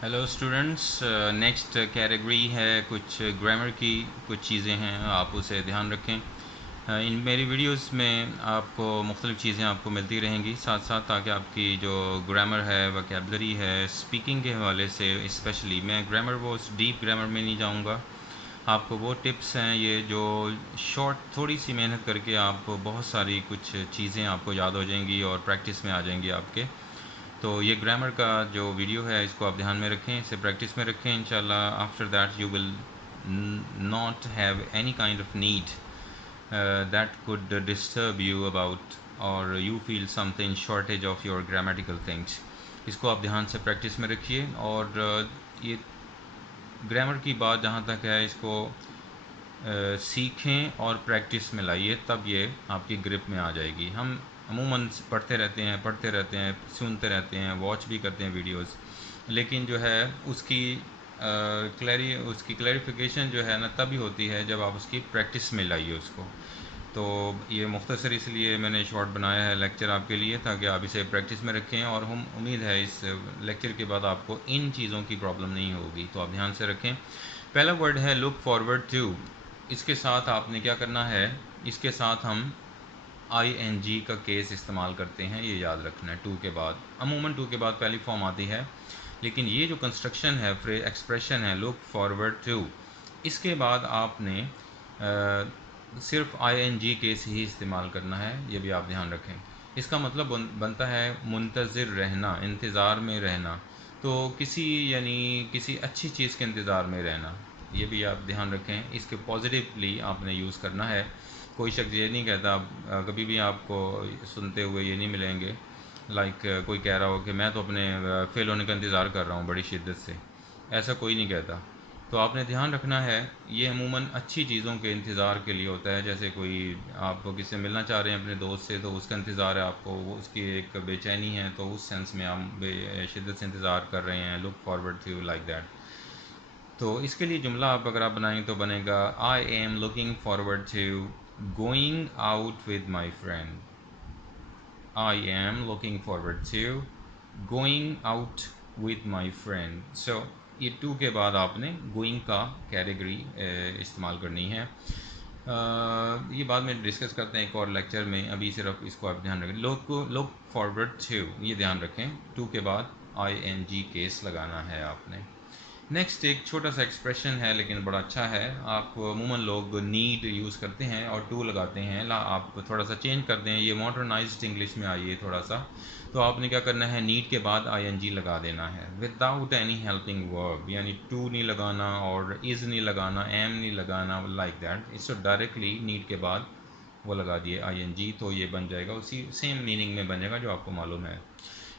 Hello students, next category है कुछ grammar की कुछ चीज़ें हैं, आप उसे ध्यान रखें। इन मेरी वीडियोस में आपको मुख्तलिफ़ चीज़ें आपको मिलती रहेंगी साथ साथ, ताकि आपकी जो ग्रामर है, वोकैबलरी है, स्पीकिंग के हवाले से स्पेशली मैं ग्रामर वो डीप ग्रामर में नहीं जाऊंगा। आपको वो टिप्स हैं ये जो शॉर्ट थोड़ी सी मेहनत करके आपको बहुत सारी कुछ चीज़ें आपको याद हो जाएंगी और प्रैक्टिस में आ जाएंगी आपके। तो ये ग्रामर का जो वीडियो है इसको आप ध्यान में रखें, इसे प्रैक्टिस में रखें। इंशाल्लाह after that you will not have any kind of need that could disturb you about or you feel something shortage of your grammatical things। इसको आप ध्यान से प्रैक्टिस में रखिए और ये ग्रामर की बात जहाँ तक है इसको सीखें और प्रैक्टिस में लाइए, तब ये आपकी ग्रिप में आ जाएगी। हम अमूमन पढ़ते रहते हैं, सुनते रहते हैं, वॉच भी करते हैं वीडियोस, लेकिन जो है उसकी क्लैरिफिकेशन जो है ना तभी होती है जब आप उसकी प्रैक्टिस में लाइए उसको। तो ये मुख्तसर इसलिए मैंने शॉर्ट बनाया है लेक्चर आपके लिए, ताकि आप इसे प्रैक्टिस में रखें और हम उम्मीद है इस लेक्चर के बाद आपको इन चीज़ों की प्रॉब्लम नहीं होगी। तो आप ध्यान से रखें। पहला वर्ड है लुक फॉरवर्ड टू। इसके साथ आपने क्या करना है, इसके साथ हम ing का केस इस्तेमाल करते हैं, ये याद रखना है। टू के बाद अमूमन टू के बाद पहली फॉर्म आती है, लेकिन ये जो कंस्ट्रक्शन है, फ्रेज एक्सप्रेशन है लुक फॉरवर्ड टू, इसके बाद आपने सिर्फ ing केस ही इस्तेमाल करना है, ये भी आप ध्यान रखें। इसका मतलब बनता है मुंतज़िर रहना, इंतज़ार में रहना। तो किसी अच्छी चीज़ के इंतज़ार में रहना, ये भी आप ध्यान रखें। इसके पॉजिटिवली आपने यूज़ करना है। कोई शख्स ये नहीं कहता, कभी भी आपको सुनते हुए ये नहीं मिलेंगे कोई कह रहा हो कि मैं तो अपने फेल होने का इंतज़ार कर रहा हूँ बड़ी शिद्दत से। ऐसा कोई नहीं कहता। तो आपने ध्यान रखना है, ये अमूमन अच्छी चीज़ों के इंतज़ार के लिए होता है। जैसे कोई आप किसी से मिलना चाह रहे हैं अपने दोस्त से, तो उसका इंतज़ार है आपको, वो उसकी एक बेचैनी है, तो उस सेंस में आप शिद्दत से इंतज़ार कर रहे हैं, look forward to like that. तो इसके लिए जुमला आप अगर आप बनाएंगे तो बनेगा I am looking forward to going out with my friend. I am looking forward to going out with my friend. So ये टू के बाद आपने गोइंग का कैटेगरी इस्तेमाल करनी है। ये बाद में डिस्कस करते हैं एक और लेक्चर में, अभी सिर्फ इसको आप ध्यान रखें। लुक फॉरवर्ड टू, ये ध्यान रखें, टू के बाद ing केस लगाना है आपने। नेक्स्ट एक छोटा सा एक्सप्रेशन है लेकिन बड़ा अच्छा है। आप अमूमन लोग नीड यूज़ करते हैं और टू लगाते हैं, ला आप थोड़ा सा चेंज कर दें, ये मॉडर्नाइज्ड इंग्लिश में आई है थोड़ा सा। तो आपने क्या करना है, नीड के बाद ing लगा देना है विदाउट एनी हेल्पिंग वर्ब, यानी टू नहीं लगाना और इज़ नहीं लगाना, एम नहीं लगाना, लाइक दैट। इसको डायरेक्टली नीड के बाद वो लगा दिए ing, तो ये बन जाएगा उसी सेम मीनिंग में बनेगा जो आपको मालूम है।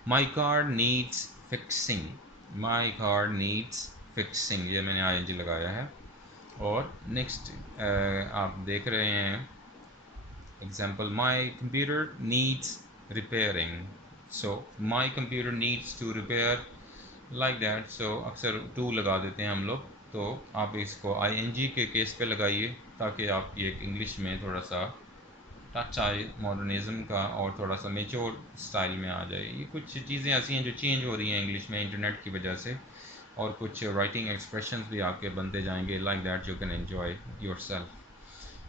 My car needs fixing, my car needs fixing, ये मैंने ing लगाया है। और नेक्स्ट आप देख रहे हैं example, my computer needs repairing. So my computer needs to repair, like that. So अक्सर टू लगा देते हैं हम लोग, तो आप इसको ing के केस पे लगाइए, ताकि आपकी एक इंग्लिश में थोड़ा सा टच आए मॉडर्निज़म का और थोड़ा सा मेच्योर स्टाइल में आ जाए। ये कुछ चीज़ें ऐसी हैं जो चेंज हो रही हैं इंग्लिश में इंटरनेट की वजह से, और कुछ राइटिंग एक्सप्रेशंस भी आपके बनते जाएंगे like that, you can enjoy yourself.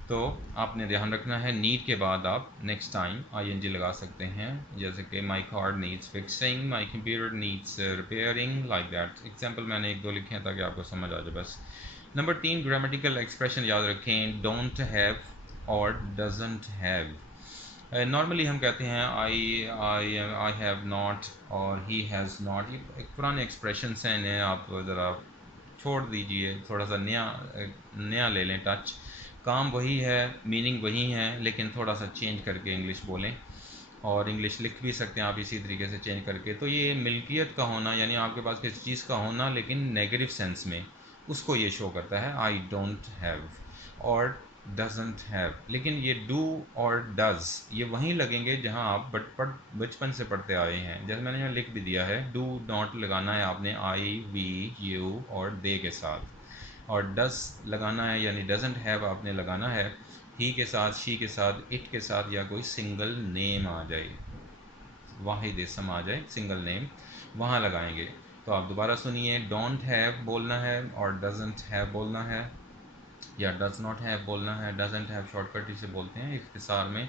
तो आपने ध्यान रखना है, नीड के बाद आप नेक्स्ट टाइम ing लगा सकते हैं, जैसे कि my car needs fixing, my computer needs repairing, like that. Example मैंने एक दो लिखे हैं ताकि आपको समझ आ जाए बस। नंबर 3, ग्रामेटिकल एक्सप्रेशन याद रखें, डोंट हैव और डजंट हैव। नॉर्मली हम कहते हैं आई हैव नॉट और ही हैज़ नॉट, ये एक पुराने एक्सप्रेशंस हैं, इन्हें आप ज़रा छोड़ दीजिए, थोड़ा सा नया ले लें टच। काम वही है, मीनिंग वही है, लेकिन थोड़ा सा चेंज करके इंग्लिश बोलें, और इंग्लिश लिख भी सकते हैं आप इसी तरीके से चेंज करके। तो ये मिल्कियत का होना, यानी आपके पास किसी चीज़ का होना लेकिन नेगेटिव सेंस में, उसको ये शो करता है आई डोंट हैव और डजंट हैव। लेकिन ये डू और डज़ ये वहीं लगेंगे जहां आप बचपन से पढ़ते आए हैं। जैसे मैंने यहाँ लिख भी दिया है, डू नॉट लगाना है आपने आई वी यू और दे के साथ, और डज लगाना है यानी डजंट हैव आपने लगाना है ही के साथ, शी के साथ, इट के साथ, या कोई सिंगल नेम आ जाए, वाहिद इसम आ जाए, सिंगल नेम वहाँ लगाएंगे। تو آپ دوبارہ سنیے. ڈونٹ ہیو بولنا ہے اور ڈزنٹ ہیو بولنا ہے یا ڈز ناٹ ہیو بولنا ہے. ڈزنٹ ہیو شارٹ کٹ اسے بولتے ہیں اختصار میں.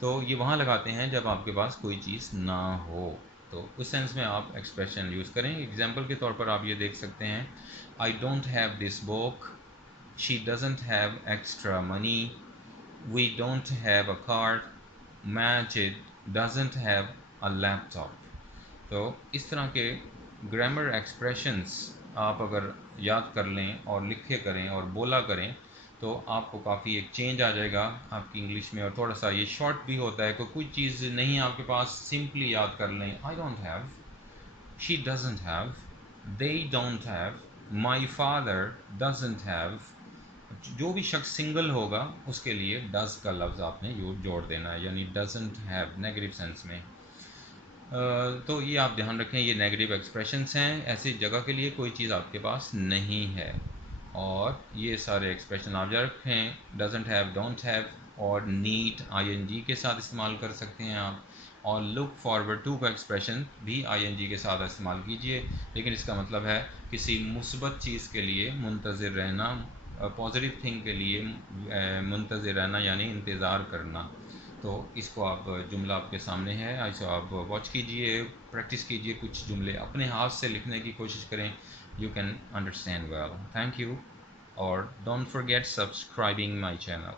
تو یہ وہاں لگاتے ہیں جب آپ کے پاس کوئی چیز نہ ہو. تو اس سینس میں آپ ایکسپریشن یوز کریں. ایگزامپل کے طور پر آپ یہ دیکھ سکتے ہیں I don't have this book, she doesn't have extra money, we don't have a car, Majid doesn't have a laptop. تو اس طرح کے گرامر ایکسپریشنس آپ اگر یاد کر لیں اور لکھے کریں اور بولا کریں تو آپ کو کافی ایک چینج آ جائے گا آپ کی انگلش میں. اور تھوڑا سا یہ شارٹ بھی ہوتا ہے کہ کوئی چیز نہیں آپ کے پاس, سمپلی یاد کر لیں آئی don't have, she doesn't have, they don't have, my father doesn't have. جو بھی شخص سنگل ہوگا اس کے لیے ڈز کا لفظ آپ نے جوڑ دینا ہے, یعنی ڈزنٹ ہیو نیگیٹو سینس میں. تو یہ آپ دھیان رکھیں, یہ نیگیٹو ایکسپریشنس ہیں. ایسی جگہ کے لیے کوئی چیز آپ کے پاس نہیں ہے. اور یہ سارے ایکسپریشن آپ یاد رکھیں. ڈزنٹ ہیو, ڈونٹ ہیو اور نیڈ آئی این جی کے ساتھ استعمال کر سکتے ہیں آپ. اور لک فارورڈ ٹو کا ایکسپریشن بھی آئی این جی کے ساتھ استعمال کیجئے, لیکن اس کا مطلب ہے کسی مثبت چیز کے لیے منتظر رہنا, پازیٹیو تھنگ کے لیے منتظر رہنا یعنی انتظار کرنا. تو اس کو آپ جملہ آپ کے سامنے ہے, اسے آپ واچ کیجئے, پریکٹس کیجئے, کچھ جملے اپنے ہاتھ سے لکھنے کی کوشش کریں. You can understand well. Thank you اور don't forget subscribing my channel.